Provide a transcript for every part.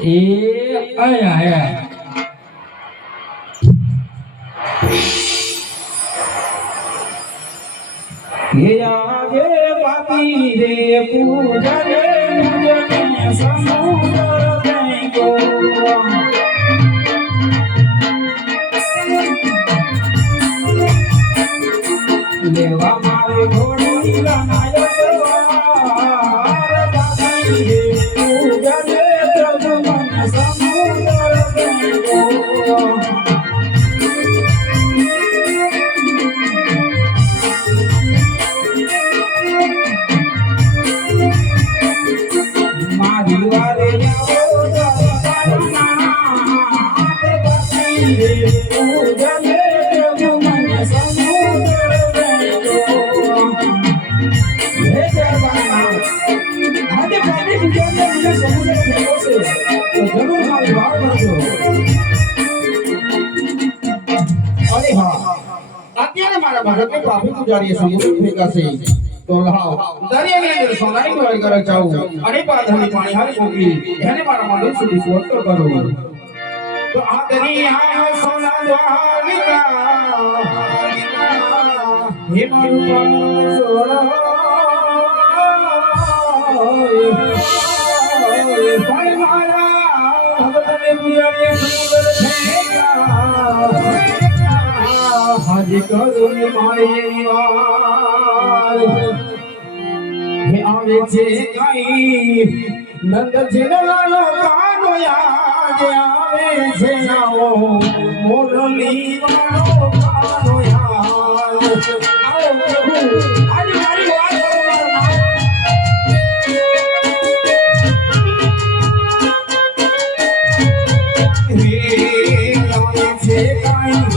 એ આયા આયા હે આગે પાપી રે પૂજરે મુજને સમુદ્ર ગંગો લેવા મારે ઘોડી નાયક વાર પાપી રે પૂજરે પ્રભુમન સમુદ્ર ગંગો અત્યારે મારા ભારતને પાપી પુજારીએ સમુદ્ર ફેંકાશે તો લાવ દરિયાની અંદર સોનાની ગોળી કરવા જાઉં અને પાધાની પાણી હારી મોકલી એને મારા મંદિર સુધી સ્વસ્થ કરો તો આ દરિયા સોના દ્વારિકા હે મારું પ્રાણ સોના ભાઈ મારા ભગતને પુજારીએ સમુદ્ર ફેંકા હાજી કરું મારી વાર હે આવે છે કઈ નંદ જીનલાલો કાનો યાદ આવે છે આવો મોરલી વાળો કાનો યાદ આવો પ્રભુ આજે મારી વાત કરો મારા હે આવે છે કઈ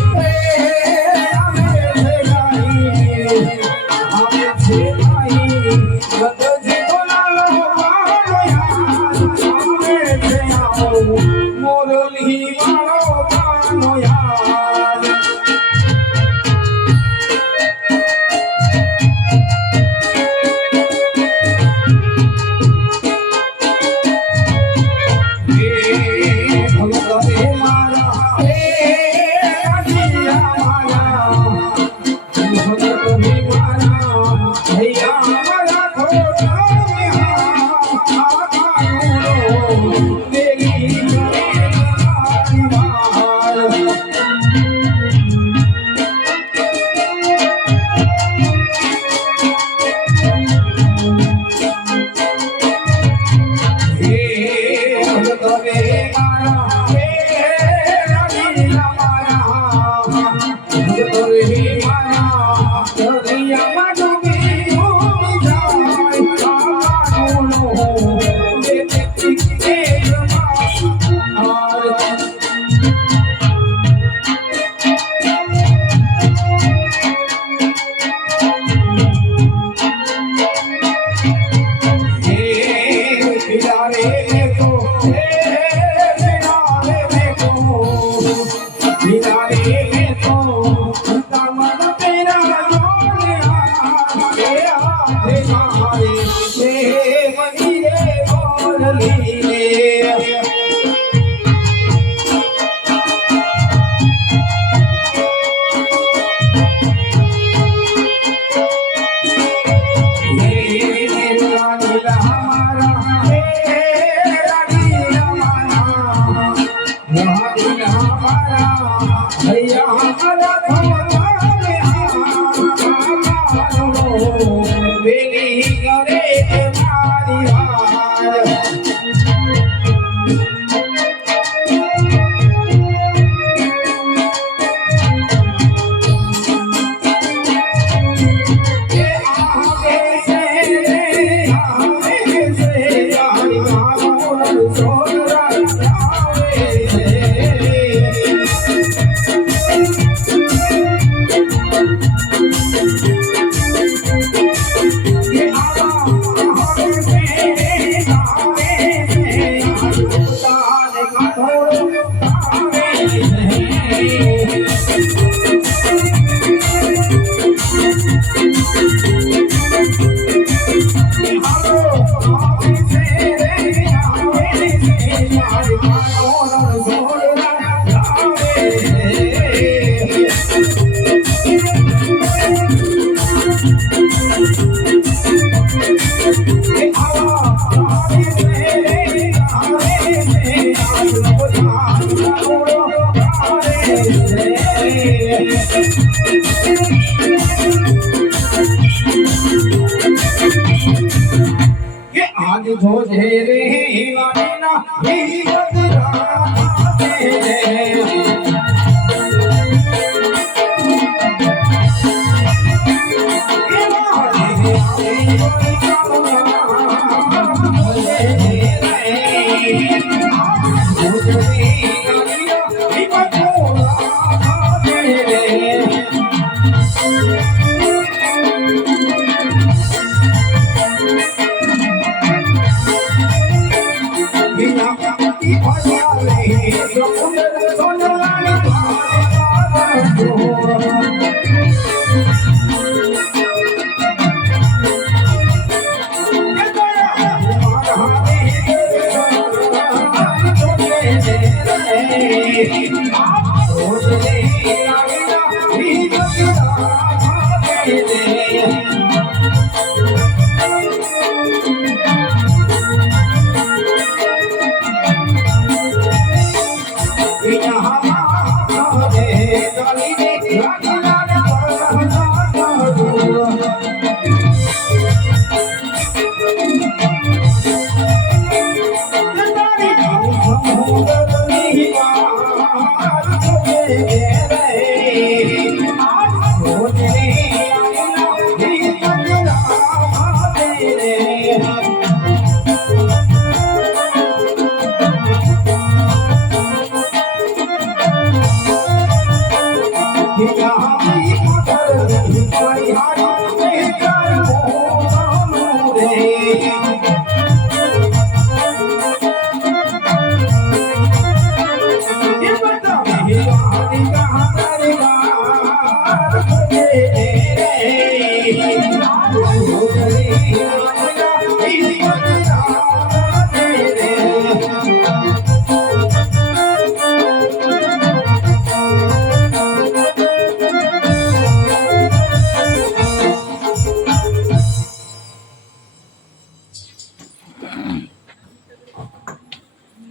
आज जो रे गाना ही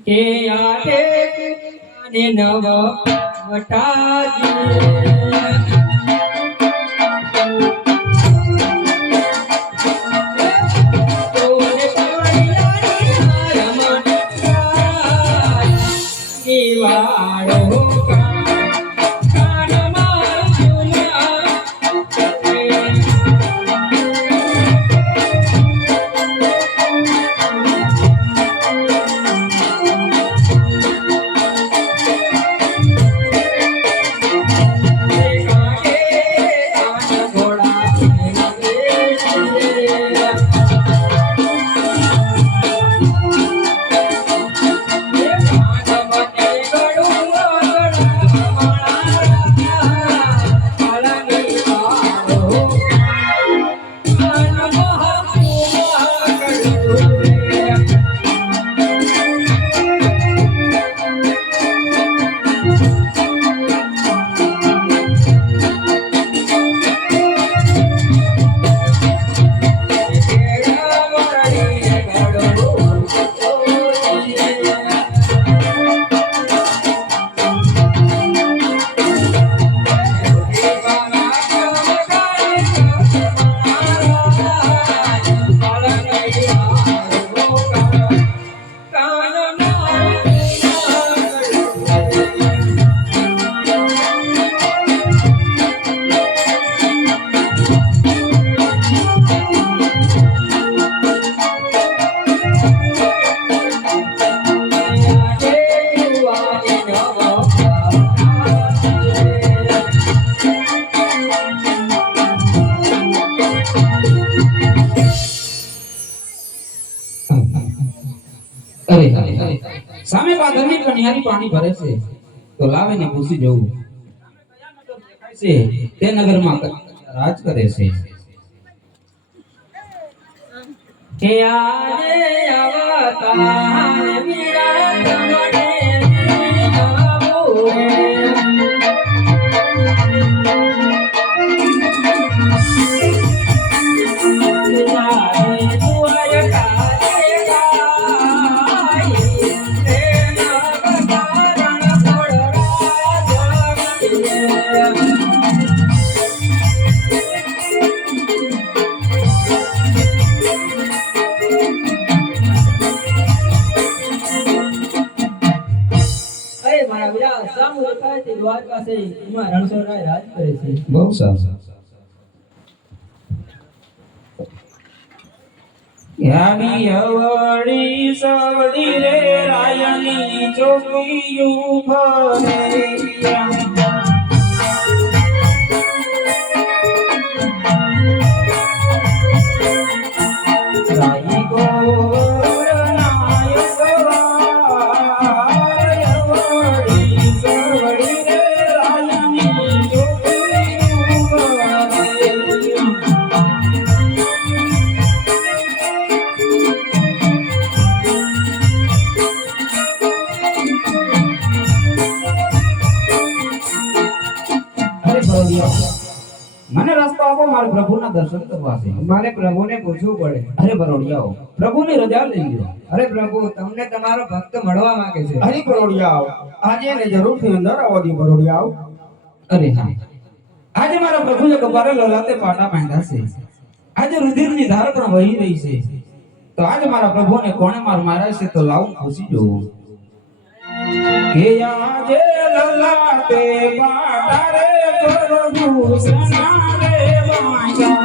કે આટે અને નવ વટાજી સામે પાદરની કન્યારી પાણી ભરે છે તો લાવે ને પૂછી જવું છે તે નગરમાં રાજ કરે છે કે આજે અવતાર વિરાટ આવ્યા સામુ દેખાય તે દ્વારકા છે એમાં રણછોડરાય રાજ કરે છે. બહુ સારું. યાની અવળી સવડી રે રાયની ચોકીયું ભરે રાઈ ગોરનાય સવાય અવળી સવડી રે રાયની ચોકીયું ભરે. મને રસ્તો આપો, મારે પ્રભુના દર્શન કરવા છે. મારે પ્રભુને પૂછવું પડે. અરે બરોડિયાઓ, પ્રભુની રજા લઈ લો. અરે પ્રભુ તમને તમારો ભક્ત મળવા માંગે છે. અરે બરોડિયાઓ, આજે એને જરૂરથી અંદર આવવા દો બરોડિયાઓ. અરે હા, આજે મારા પ્રભુએ કપારે લલાતે પાટા બાંધ્યા છે. આજે રુધિરની ધાર પણ વહી રહી છે. તો આજે મારા પ્રભુને કોણે માર્યા છે તો લાવું પૂછી જોઉં કે આજે લલાતે પાટા રે પ્રભુ સના રે બાંધ્યા.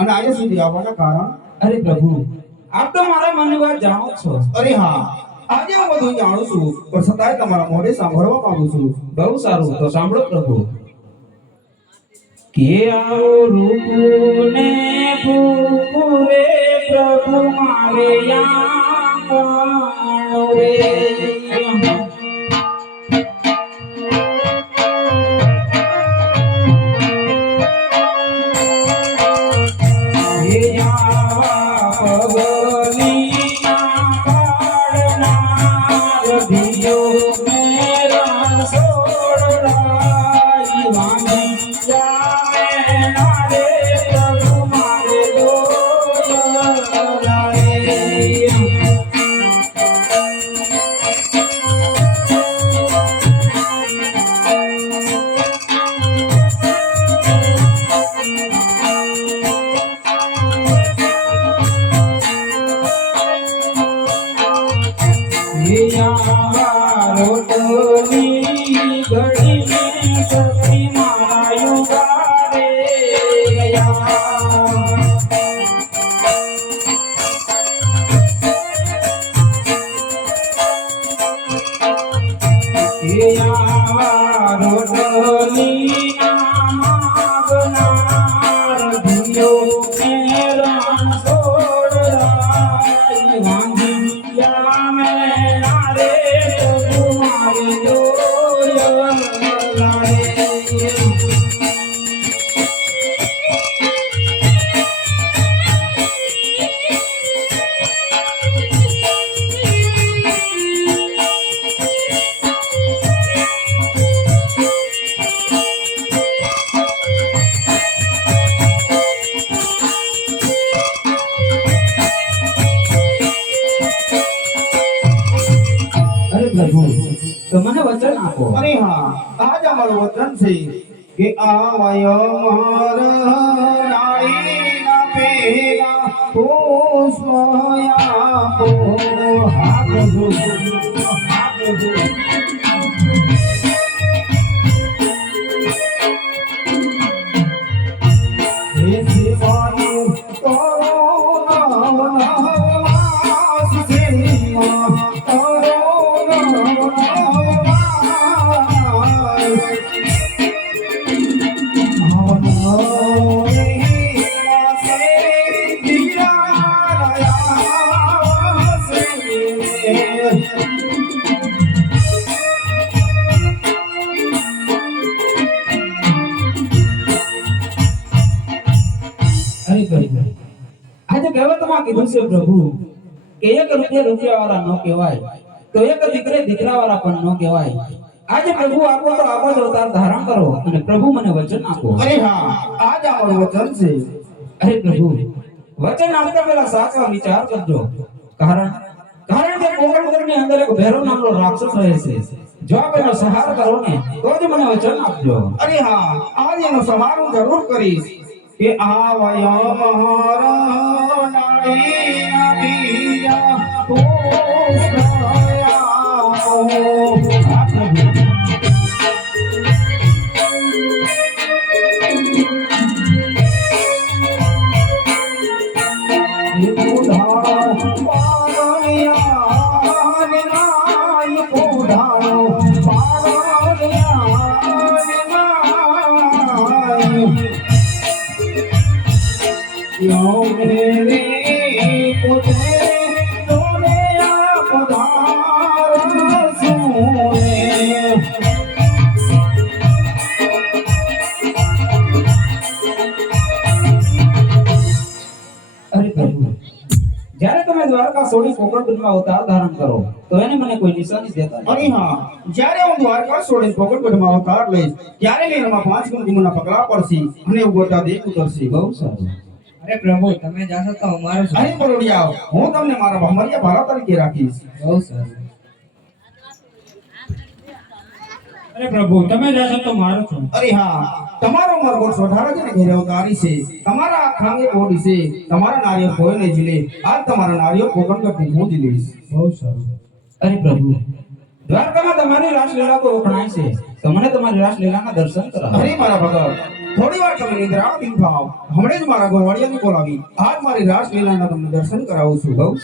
અને આજે સુધી આવવાના કારણ? અરે પ્રભુ, આપ તો મારા મનની વાત જાણો છો. અરે હા, આજે હું બધું જાણું છું, પણ છતાંય તમારા મોઢે સાંભળવા માંગુ છું. બહુ સારું, તો સાંભળો પ્રભુ. કે આવો રૂપને ફૂરે પ્રભુ મારે યાનો રે. રોટલી ઘડીને સખી મારા યુગારે ગયા. રોટલી માગનાર દિયો મેરણ છોડરાય વાંગિયા મેં રે તમારી જોય લારે. પ્રભુ તો મને વચન આપો. અરે હા, આજ અમારું વચન છે કે આવય મારા નારીના પેલા પુષ્પ આપો. હા પ્રભુ, હા પ્રભુ. હે શિવાજી કરુણાવાસ સેવા આજે કહેવતમાં કીધું છે પ્રભુ કે એક રૂપિયા વાળા ન કહેવાય તો એક દીકરે દીકરા વાળા પણ ન કહેવાય. આજે પ્રભુ આપો તો આપો જ અવતાર ધારણ કરો અને પ્રભુ મને વચન આપો. અરે હા, આજ અમારું વચન છે. અરે પ્રભુ વચન આપતા પહેલા સાચો વિચાર કરજો. કારણ કે પોકરણગઢની અંદર એક ભૈરવ નામનો રાક્ષસ રહે છે. જો આપ એનો સંહાર કરો ને તો જ મને વચન આપજો. અરે હા, આજ એનો સંહાર હું જરૂર કરીશ કે આવય મારા નારીના બીજા પુષ્પ આપો. હા પ્રભુ. જ્યારે તમે દ્વારકા છોડી પોકરણગઢમાં અવતાર ધારણ કરો તો એને મને કોઈ નિશાની દેતા નહીં. અરે હા, જ્યારે હું દ્વારકા છોડીને પોકરણગઢમાં અવતાર લઈશ ત્યારે મેરમાં 5 ગુણના પગલા પડશે અને ઉગોટા દેખ ઉતરશે. બહુ સારું. અરે પ્રભુ તમે જાશો તો અમારું શું? અરે બરોડિયા, હું તમને મારા ભમરિયા ભારા તરીકે રાખીશ. બહુ સારું. અરે પ્રભુ તમે જાશો તો મારું શું? અરે હા, તમારો મરગો સોઢારા છે ને ઘેરે અવતારી છે. તમારા ખાંગે બોડી છે. તમારા નારિયેળ કોઈ નહીં ઝીલે. આજ તમારા નારિયેળ પોકરણગઢથી હું ઝીલીશ. બહુ સારું. અરે પ્રભુ દ્વારકામાં તમારી રાસલીલા તો વખણાય છે તો મને તમારી રાસલીલાના દર્શન કરાવો. અરે મારા ભગત, થોડી વાર તમે નિદ્રા દીન થાવ. હમણે જ મારા ગોવાળિયાને બોલાવી આજ મારી રાસલીલાના તમને દર્શન કરાવું છું. બહુ